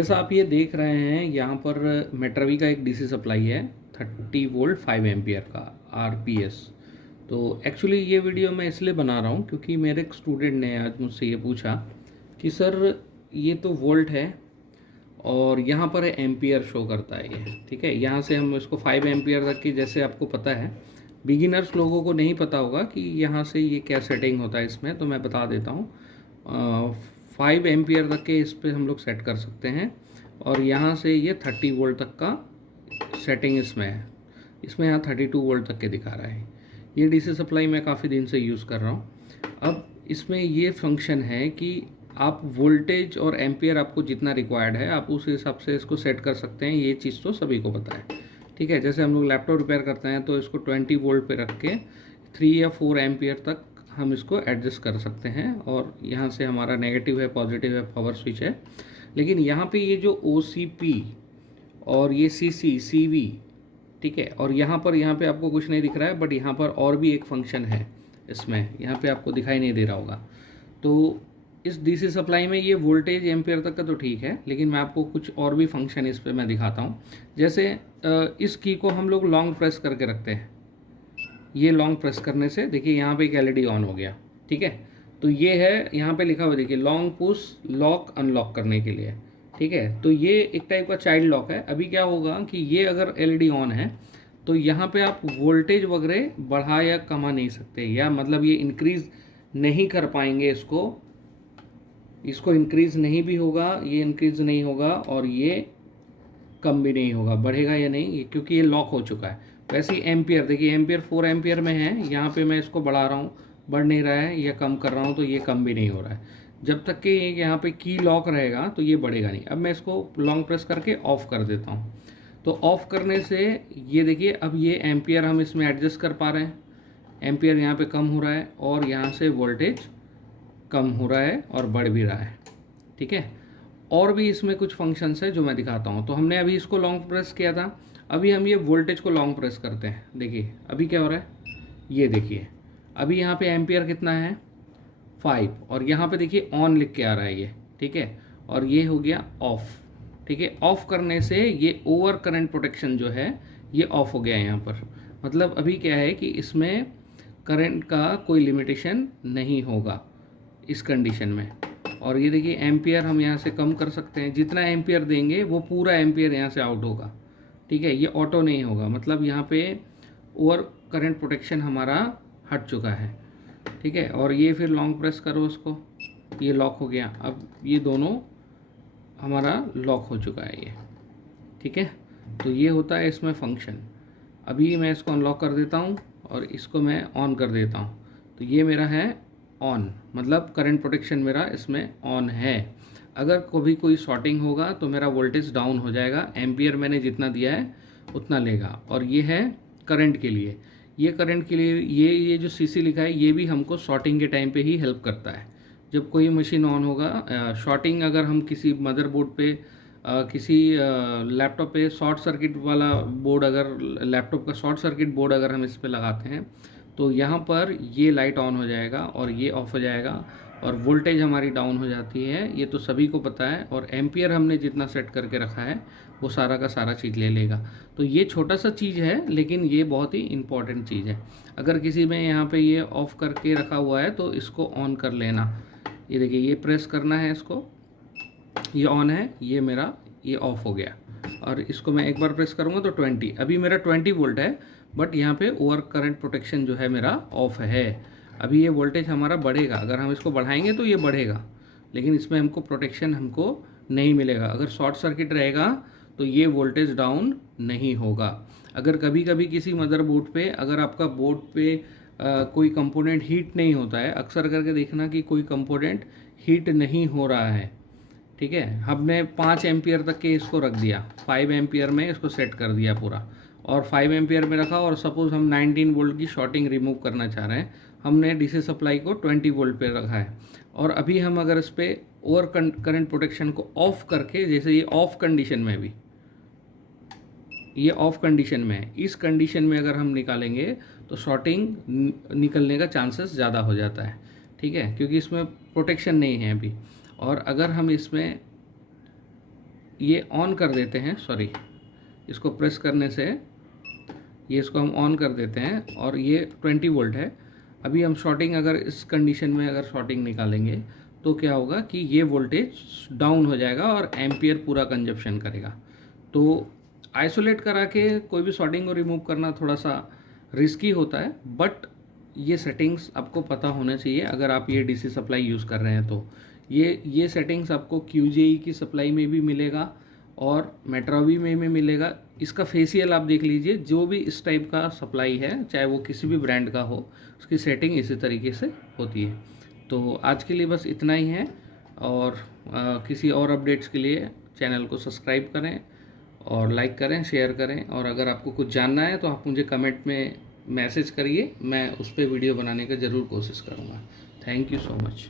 जैसा आप ये देख रहे हैं यहाँ पर मेट्रवी का एक डीसी सप्लाई है 30 वोल्ट 5 एम्पियर का आरपीएस। तो एक्चुअली ये वीडियो मैं इसलिए बना रहा हूँ क्योंकि मेरे एक स्टूडेंट ने आज मुझसे ये पूछा कि सर ये तो वोल्ट है और यहाँ पर एम्पियर शो करता है ये, ठीक है। यहाँ से हम इसको 5 एम्पियर तक की, जैसे आपको पता है बिगिनर्स लोगों को नहीं पता होगा कि यहाँ से ये क्या सेटिंग होता है इसमें, तो मैं बता देता हूँ। 5 एम्पियर तक के इस पर हम लोग सेट कर सकते हैं और यहाँ से ये 30 वोल्ट तक का सेटिंग इसमें है। इसमें यहाँ 32 वोल्ट तक के दिखा रहा है। ये डीसी सप्लाई मैं काफ़ी दिन से यूज़ कर रहा हूँ। अब इसमें ये फंक्शन है कि आप वोल्टेज और एम्पियर आपको जितना रिक्वायर्ड है आप उस हिसाब से इसको सेट कर सकते हैं। ये चीज़ तो सभी को पता है, ठीक है। जैसे हम लोग लैपटॉप रिपेयर करते हैं तो इसको 20 वोल्ट पे रख के 3 या 4 एम्पियर तक हम इसको एडजस्ट कर सकते हैं और यहाँ से हमारा नेगेटिव है, पॉजिटिव है, पावर स्विच है। लेकिन यहाँ पे ये जो OCP और ये CC CV, ठीक है, और यहाँ पे आपको कुछ नहीं दिख रहा है, बट यहाँ पर और भी एक फंक्शन है इसमें, यहाँ पे आपको दिखाई नहीं दे रहा होगा। तो इस डीसी सप्लाई में ये वोल्टेज एम्पियर तक का तो ठीक है, लेकिन मैं आपको कुछ और भी फंक्शन इस पर मैं दिखाता हूँ। जैसे इस की को हम लोग लॉन्ग प्रेस करके रखते हैं। ये लॉन्ग प्रेस करने से देखिए यहाँ पे एक LED ऑन हो गया, ठीक है। तो ये है, यहाँ पे लिखा हुआ देखिए लॉन्ग पुश लॉक अनलॉक करने के लिए, ठीक है। तो ये एक टाइप का चाइल्ड लॉक है। अभी क्या होगा कि ये अगर LED ऑन है तो यहाँ पे आप वोल्टेज वगैरह बढ़ा या कमा नहीं सकते, या मतलब ये इंक्रीज़ नहीं कर पाएंगे। इसको इंक्रीज़ नहीं भी होगा, ये इंक्रीज़ नहीं होगा और ये कम भी नहीं होगा, बढ़ेगा या नहीं, क्योंकि ये लॉक हो चुका है। वैसे ही एम्पियर देखिए, एम्पियर 4 एम्पियर में है, यहाँ पे मैं इसको बढ़ा रहा हूँ, बढ़ नहीं रहा है, या कम कर रहा हूँ तो ये कम भी नहीं हो रहा है। जब तक कि यहाँ पे की लॉक रहेगा तो ये बढ़ेगा नहीं। अब मैं इसको लॉन्ग प्रेस करके ऑफ़ कर देता हूँ। तो ऑफ़ करने से ये देखिए, अब ये एम्पियर हम इसमें एडजस्ट कर पा रहे हैं। एम्पियर यहाँ पे कम हो रहा है और यहाँ से वोल्टेज कम हो रहा है और बढ़ भी रहा है, ठीक है। और भी इसमें कुछ फंक्शंस है जो मैं दिखाता हूँ। तो हमने अभी इसको लॉन्ग प्रेस किया था, अभी हम ये वोल्टेज को लॉन्ग प्रेस करते हैं। देखिए अभी क्या हो रहा है, ये देखिए अभी यहाँ पे एम्पियर कितना है 5, और यहाँ पे देखिए ऑन लिख के आ रहा है ये, ठीक है। और ये हो गया ऑफ, ठीक है। ऑफ करने से ये ओवर करंट प्रोटेक्शन जो है ये ऑफ हो गया यहाँ पर। मतलब अभी क्या है कि इसमें करंट का कोई लिमिटेशन नहीं होगा इस कंडीशन में। और ये देखिए एम्पियर हम यहाँ से कम कर सकते हैं, जितना एम्पियर देंगे वो पूरा एम्पियर यहाँ से आउट होगा, ठीक है। ये ऑटो नहीं होगा, मतलब यहाँ पे ओवर करंट प्रोटेक्शन हमारा हट चुका है, ठीक है। और ये फिर लॉन्ग प्रेस करो उसको, ये लॉक हो गया। अब ये दोनों हमारा लॉक हो चुका है ये, ठीक है। तो ये होता है इसमें फंक्शन। अभी मैं इसको अनलॉक कर देता हूँ और इसको मैं ऑन कर देता हूँ। तो ये मेरा है ऑन, मतलब करंट प्रोटेक्शन मेरा इसमें ऑन है। अगर कभी कोई शॉर्टिंग होगा तो मेरा वोल्टेज डाउन हो जाएगा, एम्पियर मैंने जितना दिया है उतना लेगा। और ये है करंट के लिए, ये करंट के लिए ये जो CC लिखा है ये भी हमको शॉर्टिंग के टाइम पे ही हेल्प करता है। जब कोई मशीन ऑन होगा, शॉर्टिंग अगर हम किसी मदरबोर्ड पे किसी लैपटॉप पे शॉर्ट सर्किट वाला बोर्ड, अगर लैपटॉप का शॉर्ट सर्किट बोर्ड अगर हम इस पे लगाते हैं तो यहाँ पर ये लाइट ऑन हो जाएगा और ये ऑफ हो जाएगा और वोल्टेज हमारी डाउन हो जाती है। ये तो सभी को पता है। और एम्पियर हमने जितना सेट करके रखा है वो सारा का सारा चीज़ ले लेगा। तो ये छोटा सा चीज़ है, लेकिन ये बहुत ही इम्पॉर्टेंट चीज़ है। अगर किसी में यहाँ पे ये ऑफ़ करके रखा हुआ है तो इसको ऑन कर लेना। ये देखिए ये प्रेस करना है इसको, ये ऑन है, ये मेरा ये ऑफ़ हो गया। और इसको मैं एक बार प्रेस करूँगा तो 20, अभी मेरा 20 वोल्ट है, बट यहाँ पे ओवर करंट प्रोटेक्शन जो है मेरा ऑफ है। अभी ये वोल्टेज हमारा बढ़ेगा, अगर हम इसको बढ़ाएंगे तो ये बढ़ेगा, लेकिन इसमें हमको प्रोटेक्शन हमको नहीं मिलेगा। अगर शॉर्ट सर्किट रहेगा तो ये वोल्टेज डाउन नहीं होगा। अगर कभी कभी किसी मदरबोर्ड पे, अगर आपका बोर्ड पे कोई कंपोनेंट हीट नहीं होता है, अक्सर करके देखना कि कोई कंपोनेंट हीट नहीं हो रहा है, ठीक है। हमने 5 एम्पियर तक के इसको रख दिया, 5 एम्पियर में इसको सेट कर दिया पूरा, और 5 एम्पियर में रखा, और सपोज़ हम 19 वोल्ट की शॉर्टिंग रिमूव करना चाह रहे हैं, हमने डीसी सप्लाई को 20 वोल्ट पे रखा है। और अभी हम अगर इस पर ओवर करंट प्रोटेक्शन को ऑफ करके, जैसे ये ऑफ कंडीशन में भी, ये ऑफ कंडीशन में है, इस कंडीशन में अगर हम निकालेंगे तो शॉर्टिंग निकलने का चांसेस ज़्यादा हो जाता है, ठीक है, क्योंकि इसमें प्रोटेक्शन नहीं है अभी। और अगर हम इसमें ये ऑन कर देते हैं, सॉरी, इसको प्रेस करने से ये इसको हम ऑन कर देते हैं और ये 20 वोल्ट है। अभी हम शॉर्टिंग, अगर इस कंडीशन में अगर शॉर्टिंग निकालेंगे तो क्या होगा कि ये वोल्टेज डाउन हो जाएगा और एम्पियर पूरा कंजप्शन करेगा। तो आइसोलेट करा के कोई भी शॉर्टिंग को रिमूव करना थोड़ा सा रिस्की होता है, बट ये सेटिंग्स आपको पता होना चाहिए अगर आप ये डीसी सप्लाई यूज़ कर रहे हैं। तो ये सेटिंग्स आपको QJE की सप्लाई में भी मिलेगा और मेट्रोवी में मिलेगा। इसका फेसियल आप देख लीजिए, जो भी इस टाइप का सप्लाई है, चाहे वो किसी भी ब्रांड का हो, उसकी सेटिंग इसी तरीके से होती है। तो आज के लिए बस इतना ही है, और किसी और अपडेट्स के लिए चैनल को सब्सक्राइब करें और लाइक करें, शेयर करें। और अगर आपको कुछ जानना है तो आप मुझे कमेंट में मैसेज करिए, मैं उस पर वीडियो बनाने का ज़रूर कोशिश करूँगा। Thank you so much.